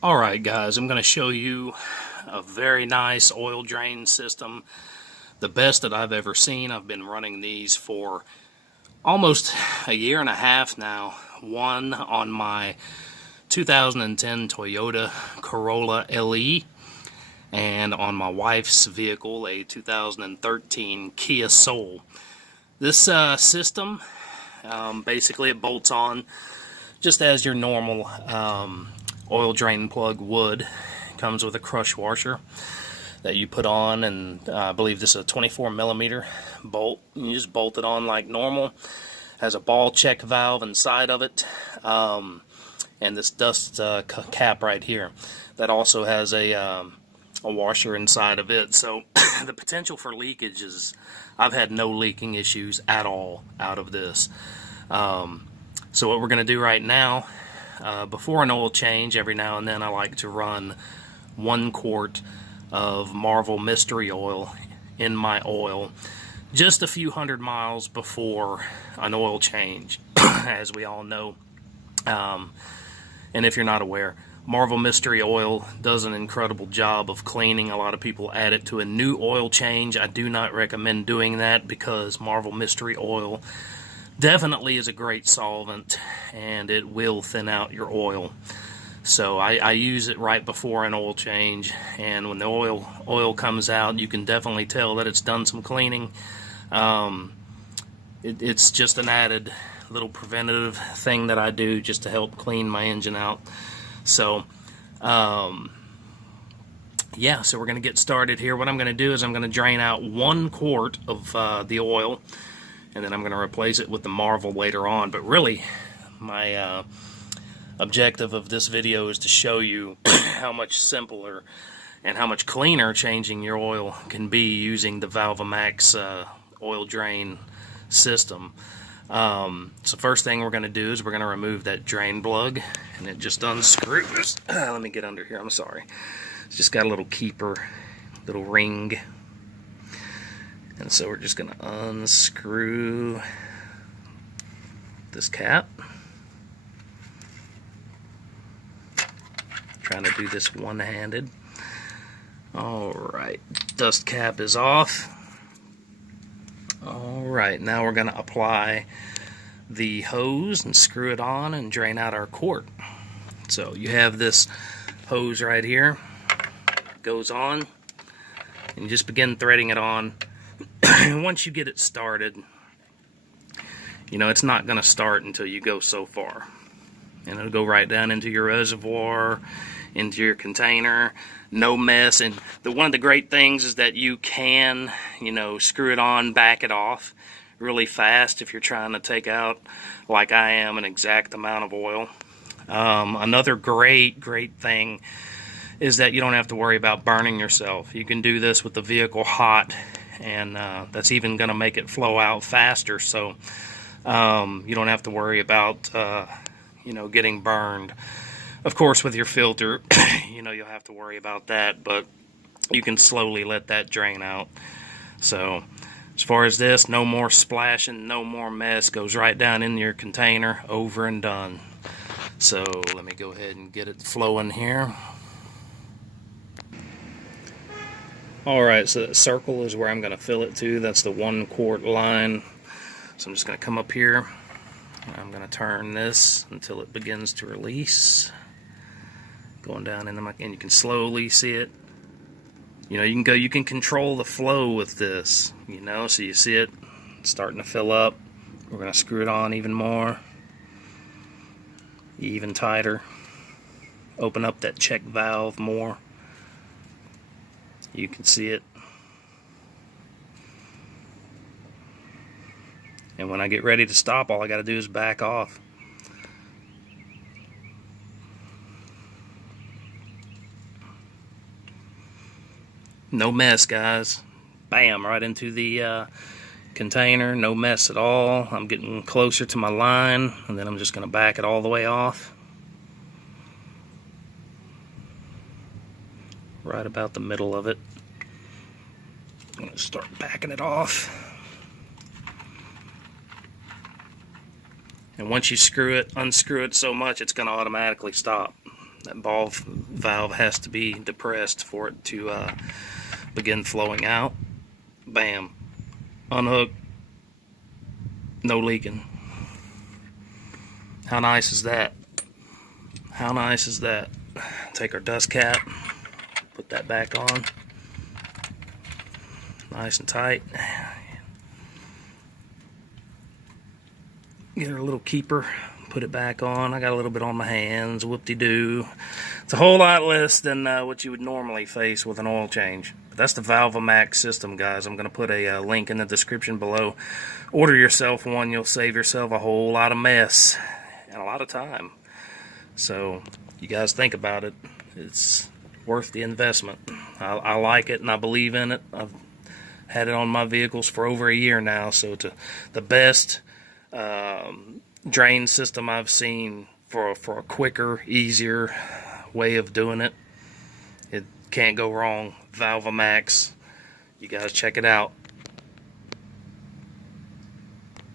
Alright guys, I'm going to show you a very nice oil drain system. The best that I've ever seen. I've been running these for almost a year and a half now. One on my 2010 Toyota Corolla LE and on my wife's vehicle, a 2013 Kia Soul. This system, basically it bolts on just as your normal oil drain plug would. It comes with a crush washer that you put on, and I believe this is a 24mm bolt. You just bolt it on like normal. Has a ball check valve inside of it, and this dust cap right here that also has a washer inside of it. So the potential for leakage is, I've had no leaking issues at all out of this. So what we're going to do right now, before an oil change, every now and then I like to run 1 quart of Marvel Mystery Oil in my oil just a few hundred miles before an oil change, as we all know. And if you're not aware, Marvel Mystery Oil does an incredible job of cleaning. A lot of people add it to a new oil change. I do not recommend doing that because Marvel Mystery Oil definitely is a great solvent and it will thin out your oil. So I use it right before an oil change, and when the oil comes out, you can definitely tell that it's done some cleaning. It's just an added little preventative thing that I do just to help clean my engine out. So yeah, so we're going to get started here. What I'm going to do is I'm going to drain out 1 quart of the oil, and then I'm going to replace it with the Marvel later on. But really, my objective of this video is to show you how much simpler and how much cleaner changing your oil can be using the Valvomax oil drain system. So first thing we're going to do is we're going to remove that drain plug, and it just unscrews. Let me get under here, I'm sorry. It's just got a little keeper, little ring. And so we're just going to unscrew this cap. Trying to do this one-handed. Alright, dust cap is off. Alright, now we're going to apply the hose and screw it on and drain out our quart. So you have this hose right here. Goes on, and you just begin threading it on. And once you get it started, you know, it's not going to start until you go so far. And it'll go right down into your reservoir, into your container, no mess. And one of the great things is that you can, you know, screw it on, back it off really fast if you're trying to take out, like I am, an exact amount of oil. Another great thing is that you don't have to worry about burning yourself. You can do this with the vehicle hot, and that's even going to make it flow out faster. So you don't have to worry about you know, getting burned. Of course, with your filter, you know, you'll have to worry about that, but you can slowly let that drain out. So as far as this, no more splashing, no more mess. Goes right down in your container, over and done. So let me go ahead and get it flowing here. Alright, so that circle is where I'm going to fill it to. That's the 1 quart line. So I'm just going to come up here. I'm going to turn this until it begins to release. Going down into my, and you can slowly see it. You know, you can control the flow with this, you know, so you see it starting to fill up. We're going to screw it on even more, even tighter. Open up that check valve more. You can see it. And when I get ready to stop, all I got to do is back off. No mess, guys. Bam, right into the container. No mess at all. I'm getting closer to my line, and then I'm just going to back it all the way off. Right about the middle of it. I'm going to start backing it off. And once you unscrew it so much, it's going to automatically stop. That ball valve has to be depressed for it to begin flowing out. Bam. Unhook. No leaking. How nice is that? How nice is that? Take our dust cap, put that back on. Nice and tight. Get our little keeper, put it back on. I got a little bit on my hands, whoop-de-doo. It's a whole lot less than what you would normally face with an oil change. But that's the Valvomax system, guys. I'm going to put a link in the description below. Order yourself one. You'll save yourself a whole lot of mess and a lot of time. So you guys think about it. It's worth the investment. I like it and I believe in it. I've had it on my vehicles for over a year now, so it's the best drain system I've seen for a quicker, easier way of doing it. It can't go wrong. Valvomax. You guys check it out.